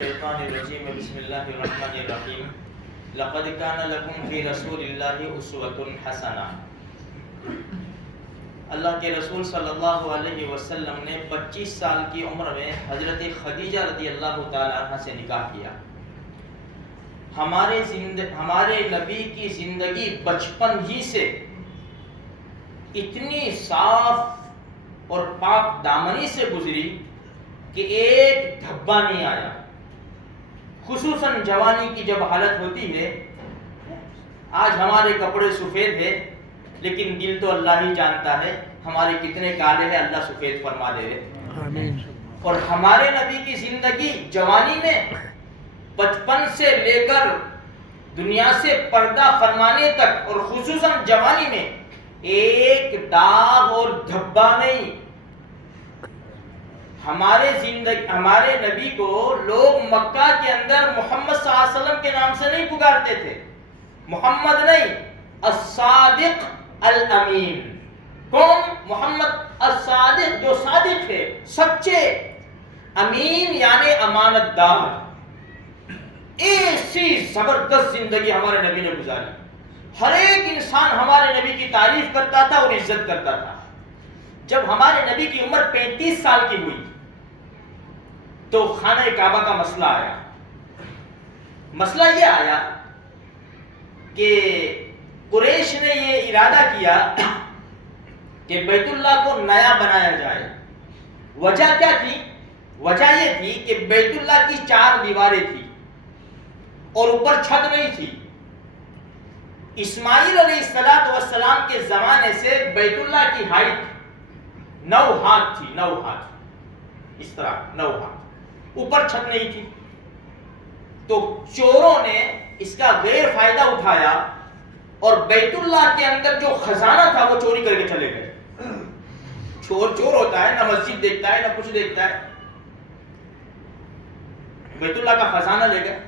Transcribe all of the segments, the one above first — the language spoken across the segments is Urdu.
الشیطان الرجیم بسم اللہ الرحمن الرحیم لقد کان لکم فی رسول اللہ اسوۃ حسنہ۔ اللہ کے رسول صلی اللہ علیہ وسلم نے 25 سال کی عمر میں حضرت خدیجہ رضی اللہ تعالی عنہ سے نکاح کیا۔ ہمارے نبی کی زندگی بچپن ہی سے اتنی صاف اور پاک دامنی سے گزری کہ ایک دھبا نہیں آیا۔ خصوصاً جوانی کی جب حالت ہوتی ہے، آج ہمارے کپڑے سفید ہیں لیکن دل تو اللہ ہی جانتا ہے ہمارے کتنے کالے ہیں، اللہ سفید فرما دے رہے۔ آمین۔ اور ہمارے نبی کی زندگی جوانی میں بچپن سے لے کر دنیا سے پردہ فرمانے تک اور خصوصاً جوانی میں ایک داغ اور دھبا نہیں۔ ہمارے نبی کو لوگ مکہ کے اندر محمد صلی اللہ علیہ وسلم کے نام سے نہیں پکارتے تھے، محمد نہیں، الصادق الامین۔ کون؟ محمد الصادق، جو صادق ہے، سچے، امین یعنی امانت دار۔ ایسی زبردست زندگی ہمارے نبی نے گزاری، ہر ایک انسان ہمارے نبی کی تعریف کرتا تھا اور عزت کرتا تھا۔ جب ہمارے نبی کی عمر 35 سال کی ہوئی تو خانہ کعبہ کا مسئلہ آیا۔ مسئلہ یہ آیا کہ قریش نے یہ ارادہ کیا کہ بیت اللہ کو نیا بنایا جائے۔ وجہ کیا تھی؟ وجہ یہ تھی کہ بیت اللہ کی 4 دیواریں تھی اور اوپر چھت نہیں تھی۔ اسماعیل علیہ السلام کے زمانے سے بیت اللہ کی ہائٹ 9 ہاتھ تھی، 9 ہاتھ، اس طرح 9 ہاتھ، اوپر چھت نہیں تھی۔ تو چوروں نے اس کا غیر فائدہ اٹھایا اور بیت اللہ کے اندر جو خزانہ تھا وہ چوری کر کے چلے گئے۔ چور ہوتا ہے، نہ مسجد دیکھتا ہے نہ کچھ دیکھتا ہے، بیت اللہ کا خزانہ لے گئے۔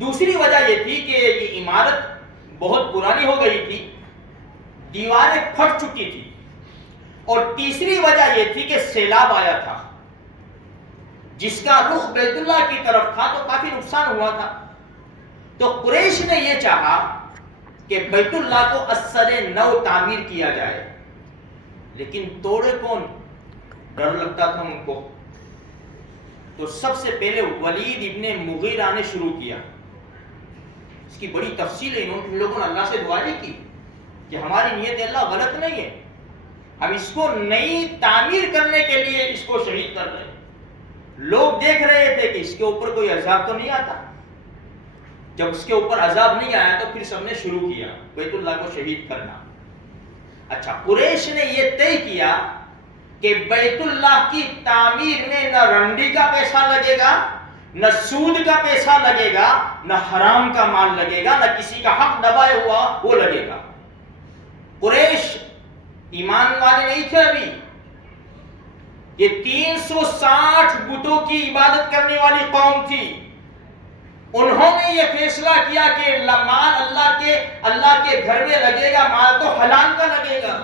دوسری وجہ یہ تھی کہ یہ عمارت بہت پرانی ہو گئی تھی، دیواریں پھٹ چکی تھی، اور تیسری وجہ یہ تھی کہ سیلاب آیا تھا جس کا رخ بیت اللہ کی طرف تھا تو کافی نقصان ہوا تھا۔ تو قریش نے یہ چاہا کہ بیت اللہ کو اثر نو تعمیر کیا جائے، لیکن توڑے کون؟ ڈر لگتا تھا ان کو۔ تو سب سے پہلے ولید ابن مغیرہ نے شروع کیا۔ اس کی بڑی تفصیل ہے، ان لوگوں نے اللہ سے دعا نہیں کی کہ ہماری نیت اللہ غلط نہیں ہے، ہم اس کو نئی تعمیر کرنے کے لیے اس کو شہید کر رہے ہیں۔ لوگ دیکھ رہے تھے کہ اس کے اوپر کوئی عذاب تو نہیں آتا۔ جب اس کے اوپر عذاب نہیں آیا تو پھر سب نے شروع کیا بیت اللہ کو شہید کرنا۔ اچھا، قریش نے یہ طے کیا کہ بیت اللہ کی تعمیر میں نہ رنڈی کا پیسہ لگے گا، نہ سود کا پیسہ لگے گا، نہ حرام کا مال لگے گا، نہ کسی کا حق دبائے ہوا وہ لگے گا۔ قریش ایمان والے نہیں تھے ابھی، یہ 360 بتوں کی عبادت کرنے والی قوم تھی۔ انہوں نے یہ فیصلہ کیا کہ مال اللہ کے گھر میں لگے گا، مال تو حلال کا لگے گا۔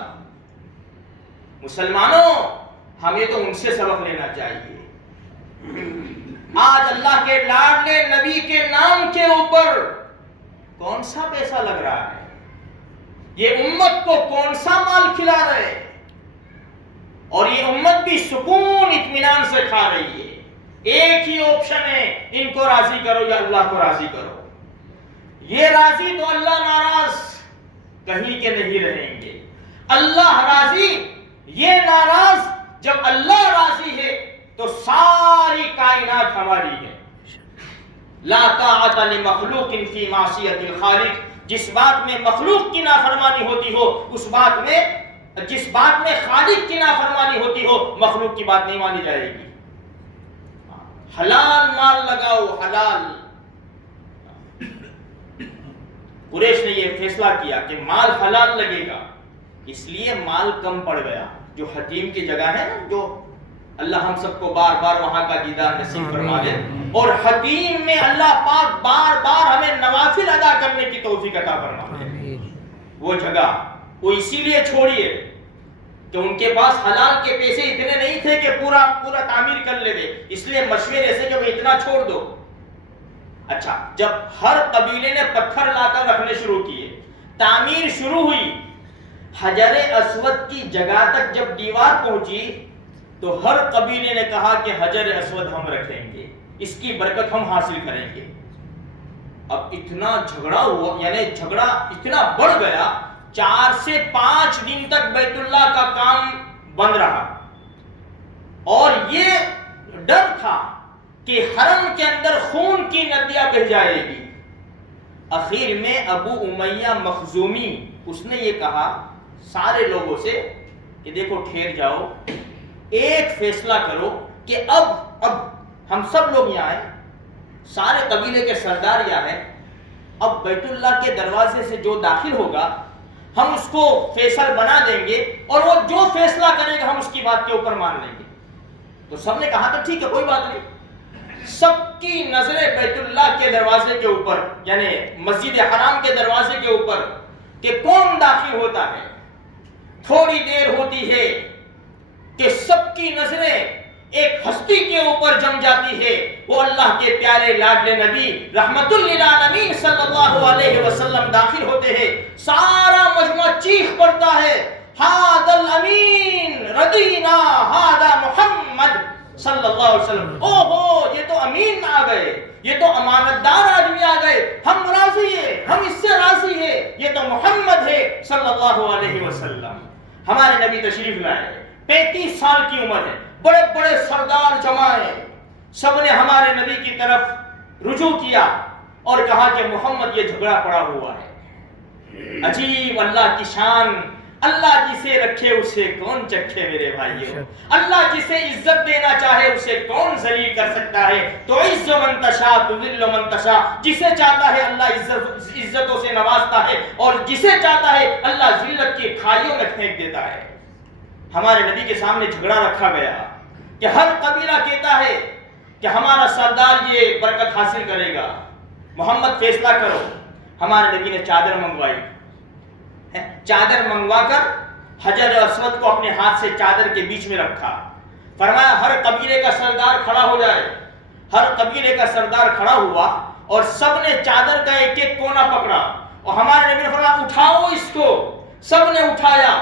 مسلمانوں، ہمیں تو ان سے سبق لینا چاہیے۔ آج اللہ کے لاڈلے نبی کے نام کے اوپر کون سا پیسہ لگ رہا ہے؟ یہ امت کو کون سا مال کھلا رہے؟ اور یہ امت بھی سکون اطمینان سے کھا رہی ہے۔ ایک ہی آپشن ہے، ان کو راضی کرو یا اللہ کو راضی کرو۔ یہ راضی تو اللہ ناراض کہیں کے نہیں رہیں گے۔ اللہ راضی، یہ ناراض۔ جب اللہ راضی ہے تو ساری کائنات ہماری ہے۔ لا طاعت لمخلوق فی معصیت الخالق۔ جس بات میں مخلوق کی نافرمانی ہوتی ہو، جس بات میں خالق کی نافرمانی ہوتی ہو، مخلوق کی بات نہیں مانی جائے گی۔ حلال مال لگاؤ، حلال۔ قریش نے یہ فیصلہ کیا کہ مال حلال لگے گا، اس لیے مال کم پڑ گیا۔ جو حتیم کی جگہ ہے نا، جو اللہ ہم سب کو بار بار وہاں کا دیدار نصیب فرما دے، اور حتیم میں اللہ پاک بار بار ہمیں نوافل ادا کرنے کی توفیق عطا فرما دے۔ وہ جگہ وہ اسی لیے چھوڑیے کہ ان کے پاس حلال کے پیسے اتنے نہیں تھے کہ پورا تعمیر کر لے، اس لیے مشورے سے کہ وہ اتنا چھوڑ دو، اچھا، جب ہر قبیلے نے پتھر لا کر رکھنے شروع کیے، تعمیر شروع ہوئی، حجر اسود کی جگہ تک جب دیوار پہنچی تو ہر قبیلے نے کہا کہ حجر اسود ہم رکھیں گے، اس کی برکت ہم حاصل کریں گے۔ اب اتنا جھگڑا ہوا، یعنی جھگڑا اتنا بڑھ گیا، 4 سے 5 دن تک بیت اللہ کا کام بند رہا، اور یہ ڈر تھا کہ حرم کے اندر خون کی ندیاں بہہ جائے گی۔ اخیر میں ابو امیہ مخزومی اس نے یہ کہا سارے لوگوں سے کہ دیکھو ٹھہر جاؤ، ایک فیصلہ کرو کہ اب ہم سب لوگ یہاں ہیں، سارے قبیلے کے سردار یہاں ہیں، اب بیت اللہ کے دروازے سے جو داخل ہوگا ہم اس کو فیصل بنا دیں گے، اور وہ جو فیصلہ کرے گا ہم اس کی بات کے اوپر مان لیں گے۔ تو سب نے کہا تو ٹھیک ہے، کوئی بات نہیں۔ سب کی نظریں بیت اللہ کے دروازے کے اوپر، یعنی مسجد حرام کے دروازے کے اوپر کہ کون داخل ہوتا ہے۔ تھوڑی دیر ہوتی ہے کہ سب کی نظریں ایک ہستی کے اوپر جم جاتی ہے، وہ اللہ کے پیارے لاڈلے نبی رحمت للعالمین صلی اللہ علیہ وسلم داخل ہوتے ہیں۔ سارا مجمع چیخ پڑتا ہے، ھذا الامین رضینا ھذا محمد صلی اللہ علیہ وسلم۔ او ہو، یہ تو امین آ گئے، یہ تو امانت دار آدمی آ گئے، ہم راضی ہیں، ہم اس سے راضی ہیں، یہ تو محمد ہے صلی اللہ علیہ وسلم۔ ہمارے نبی تشریف لائے، 35 سال کی عمر ہے، بڑے بڑے سردار جمع ہیں، سب نے ہمارے نبی کی طرف رجوع کیا اور کہا کہ محمد یہ جھگڑا پڑا ہوا ہے۔ عجیب اللہ کی شان، اللہ جسے رکھے اسے کون چکھے میرے بھائیو، اللہ جسے عزت دینا چاہے اسے کون ذلیل کر سکتا ہے۔ تو عز من تشاء تذل من تشاء، جسے چاہتا ہے اللہ عزتوں سے نوازتا ہے، اور جسے چاہتا ہے اللہ ذلت کی کھائیوں میں پھینک دیتا ہے۔ ہمارے نبی کے سامنے جھگڑا رکھا گیا کہ ہر قبیلہ کہتا ہے کہ ہمارا سردار یہ برکت حاصل کرے گا، محمد فیصلہ کرو۔ ہمارے نبی نے چادر منگوائی، چادر منگوا کر حجر اسود کو اپنے ہاتھ سے چادر کے بیچ میں رکھا، فرمایا ہر قبیلے کا سردار کھڑا ہو جائے۔ ہر قبیلے کا سردار کھڑا ہوا اور سب نے چادر کا ایک ایک کونا پکڑا، اور ہمارے نبی نے فرمایا اٹھاؤ اس کو۔ سب نے اٹھایا۔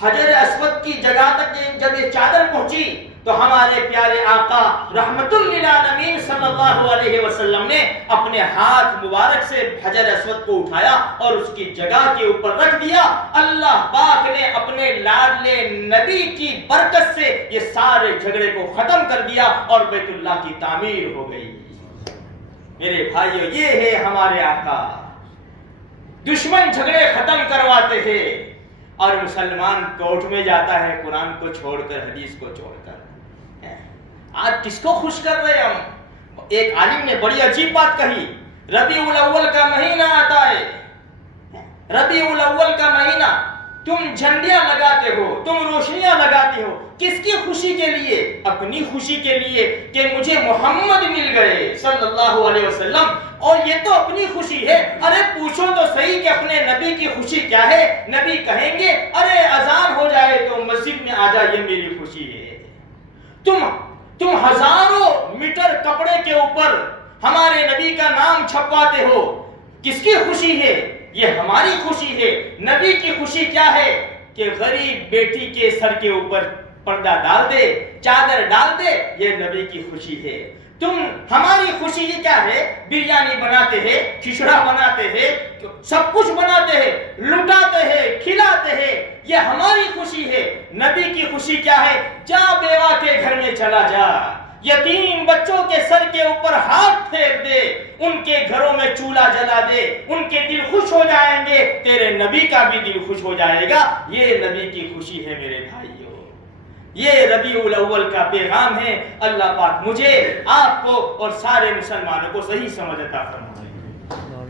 حجر اسود کی جگہ تک جب یہ چادر پہنچی تو ہمارے پیارے آقا رحمت للعالمین صلی اللہ علیہ وسلم نے اپنے ہاتھ مبارک سے حجر اسود کو اٹھایا اور اس کی جگہ کے اوپر رکھ دیا۔ اللہ پاک نے اپنے لاڈلے نبی کی برکت سے یہ سارے جھگڑے کو ختم کر دیا اور بیت اللہ کی تعمیر ہو گئی۔ میرے بھائیو، یہ ہے ہمارے آقا، دشمن جھگڑے ختم کرواتے ہیں اور مسلمان کوٹ میں جاتا ہے قرآن کو چھوڑ کر، حدیث کو چھوڑ کر۔ آج کس کو خوش کر رہے ہم؟ ایک عالم نے بڑی عجیب بات کہی، ربیع الاول کا مہینہ آتا ہے، ربیع الاول کا مہینہ، تم جھنڈیاں لگاتے ہو، تم روشنیاں لگاتے ہو، کس کی خوشی کے لیے؟ اپنی خوشی کے لیے کہ مجھے محمد مل گئے صلی اللہ علیہ وسلم، اور یہ تو اپنی خوشی ہے۔ ارے پوچھو تو صحیح کہ اپنے نبی کی خوشی کیا ہے؟ نبی کہیں گے ارے اذان ہو جائے تو مسجد میں آ جائے، یہ میری خوشی ہے۔ تم ہزاروں میٹر کپڑے کے اوپر ہمارے نبی کا نام چھپواتے ہو، کس کی خوشی ہے؟ یہ ہماری خوشی ہے۔ نبی کی خوشی کیا ہے؟ کہ غریب بیٹی کے سر کے اوپر پردہ ڈال دے، چادر ڈال دے، یہ نبی کی خوشی ہے۔ ہماری خوشی یہ کیا ہے؟ بریانی بناتے ہیں، کھچڑا بناتے ہیں، سب کچھ بناتے ہیں، لٹاتے ہیں، کھلاتے ہیں، یہ ہماری خوشی ہے۔ نبی کی خوشی کیا ہے؟ جا بیوہ کے گھر میں چلا جا، یتیم بچوں کے سر کے اوپر ہاتھ پھیر دے، ان کے گھروں میں چولہا جلا دے، ان کے دل خوش ہو جائیں گے، تیرے نبی کا بھی دل خوش ہو جائے گا۔ یہ نبی کی خوشی ہے میرے بھائیو، یہ ربیع الاول کا پیغام ہے۔ اللہ پاک مجھے، آپ کو اور سارے مسلمانوں کو صحیح سمجھ عطا فرمائے۔